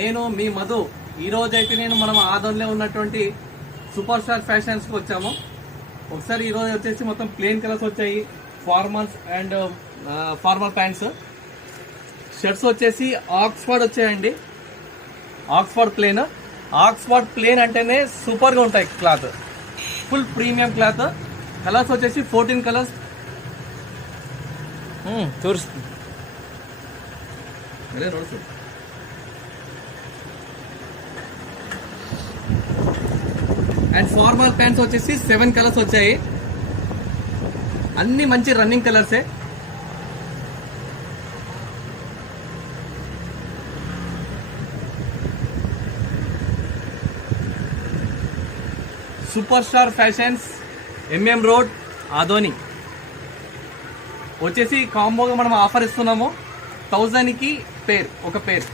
నేను మీ మధు. ఈరోజు అయితే మనం ఆదోన్లో ఉన్నటువంటి సూపర్ స్టార్ ఫ్యాషన్స్కి వచ్చాము. ఒకసారి ఈరోజు వచ్చేసి మొత్తం ప్లెయిన్ కలర్స్ వచ్చాయి. Formals and formal pants, shirts వచ్చేసి ఆక్స్ఫర్డ్ వచ్చాయండి. ఆక్స్ఫర్డ్ ప్లెయిన్ అంటేనే సూపర్గా ఉంటాయి. Cloth full premium cloth. Colours వచ్చేసి 14 కలర్స్ చూస్తుంది. అండ్ ఫార్మల్ ప్యాంట్స్ వచ్చేసి 7 కలర్స్ వచ్చాయి. అన్ని మంచి రన్నింగ్ కలర్సే. Super star fashions, MM road, Adoni. వచ్చేసి కాంబోగా మనం ఆఫర్ ఇస్తున్నాము. 1000కి ఒక పేర్.